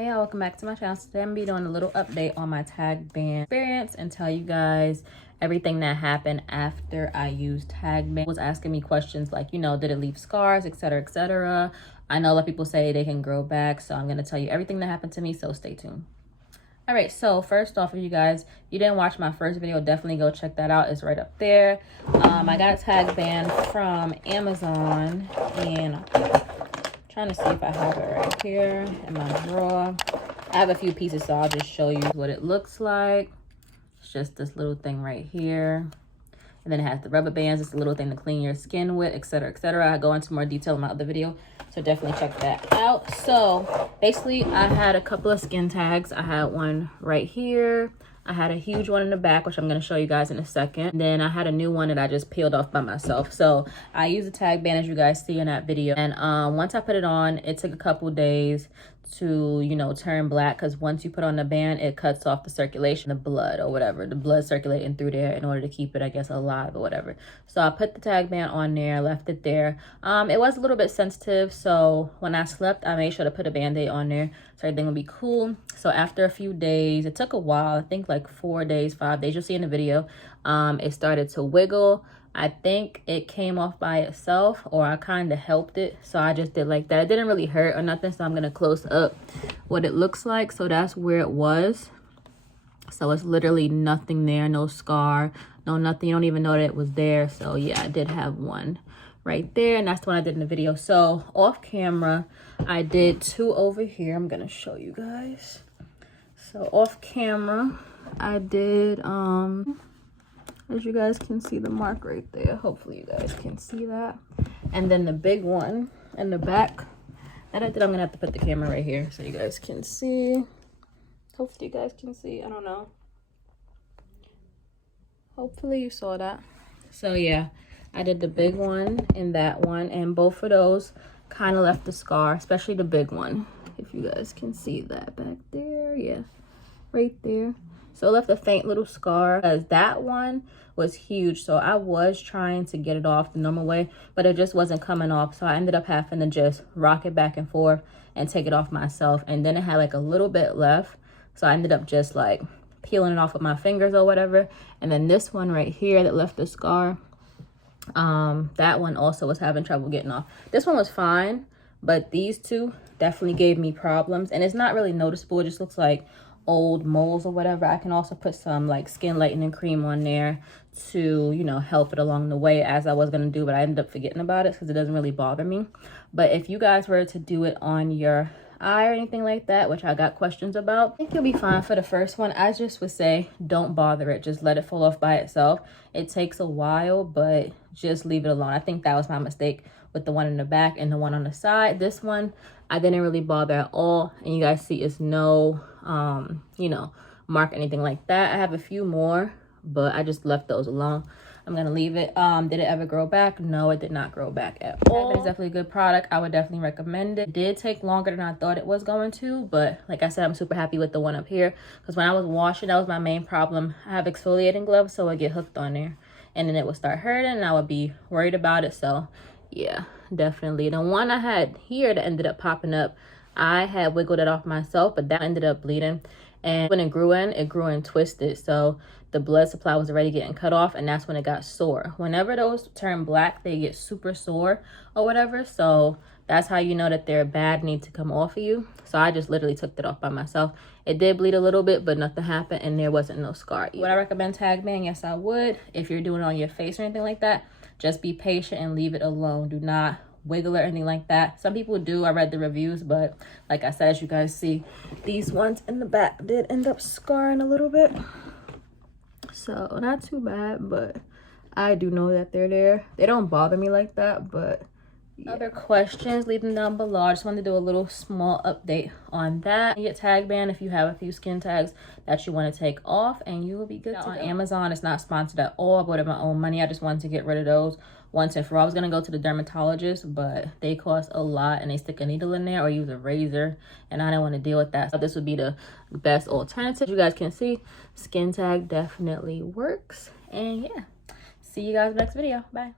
Hey y'all, welcome back to my channel. Today I'm gonna be doing a little update on my Tagband experience and tell you guys everything that happened after I used Tagband. Was asking me questions like, did it leave scars, etc, etc. I know a lot of people say they can grow back, so I'm gonna tell you everything that happened to me, so stay tuned. All right, so first off, if you guys, you didn't watch my first video, definitely go check that out. It's right up there. I got Tagband from Amazon, and I'm trying to see if I have it right here in my drawer. I have a few pieces, so I'll just show you what it looks like. It's just this little thing right here. And then it has the rubber bands. It's a little thing to clean your skin with, etc, etc. I go into more detail in my other video, so definitely check that out. So basically, I had a couple of skin tags. I had one right here. I had a huge one in the back, which I'm going to show you guys in a second. And then I had a new one that I just peeled off by myself. So I used a Tagband, as you guys see in that video. And once I put it on, it took a couple days to, turn black, because once you put on the band, it cuts off the circulation, the blood or whatever, the blood circulating through there in order to keep it, I guess, alive or whatever. So I put the Tagband on there, left it there. It was a little bit sensitive, so when I slept, I made sure to put a band-aid on there so everything would be cool. So after a few days, it took a while, I think like 4 days, 5 days, you'll see in the video, it started to wiggle. I think it came off by itself, or I kind of helped it, so I just did like that. It didn't really hurt or nothing, so I'm gonna close up what it looks like. So that's where it was. So it's literally nothing there, no scar, no nothing. You don't even know that it was there. So yeah, I did have one right there, and that's the one I did in the video. So off camera, I did two over here. I'm gonna show you guys. So off camera, I did as you guys can see the mark right there. Hopefully you guys can see that. And then the big one in the back that I did, I'm gonna have to put the camera right here so you guys can see. Hopefully you guys can see. I don't know. Hopefully you saw that. So yeah, I did the big one and that one, and both of those kind of left the scar, especially the big one. If you guys can see that back there, yeah, right there. So it left a faint little scar, because that one was huge. So I was trying to get it off the normal way, but it just wasn't coming off. So I ended up having to just rock it back and forth and take it off myself. And then it had like a little bit left. So I ended up just like peeling it off with my fingers or whatever. And then this one right here that left the scar, that one also was having trouble getting off. This one was fine, but these two definitely gave me problems. And it's not really noticeable. It just looks like old moles or whatever. I can also put some like skin lightening cream on there to help it along the way, as I was going to do, but I ended up forgetting about it because it doesn't really bother me. But if you guys were to do it on your eye or anything like that, which I got questions about, I think you'll be fine for the first one. I just would say don't bother it, just let it fall off by itself. It takes a while, but just leave it alone. I think that was my mistake with the one in the back and the one on the side. This one I didn't really bother at all, and you guys see it's no mark, anything like that. I have a few more, but I just left those alone. I'm gonna leave it. Did it ever grow back? No, it did not grow back at all. It's definitely a good product. I would definitely recommend it. It did take longer than I thought it was going to, but like I said, I'm super happy with the one up here, because when I was washing, that was my main problem. I have exfoliating gloves, so it get hooked on there and then it would start hurting and I would be worried about it. So yeah, definitely. The one I had here that ended up popping up, I had wiggled it off myself, but that ended up bleeding. And when it grew in twisted. So the blood supply was already getting cut off, and that's when it got sore. Whenever those turn black, they get super sore or whatever. So that's how you know that they're bad, need to come off of you. So I just literally took it off by myself. It did bleed a little bit, but nothing happened, and there wasn't no scar either. Would I recommend Tagband? Yes, I would. If you're doing it on your face or anything like that, just be patient and leave it alone. Do not wiggle or anything like that. Some people do. I read the reviews, but like I said, as you guys see, these ones in the back did end up scarring a little bit. So not too bad, but I do know that they're there. They don't bother me like that, but yeah. Other questions, leave them down below. I just wanted to do a little small update on that. You get Tagband if you have a few skin tags that you want to take off, and you will be good to go. On Amazon, it's not sponsored at all. I bought it my own money. I just wanted to get rid of those once and for all. I was going to go to the dermatologist, but they cost a lot, and they stick a needle in there or use a razor, and I didn't want to deal with that. So this would be the best alternative. You guys can see skin tag definitely works. And yeah, see you guys next video. Bye.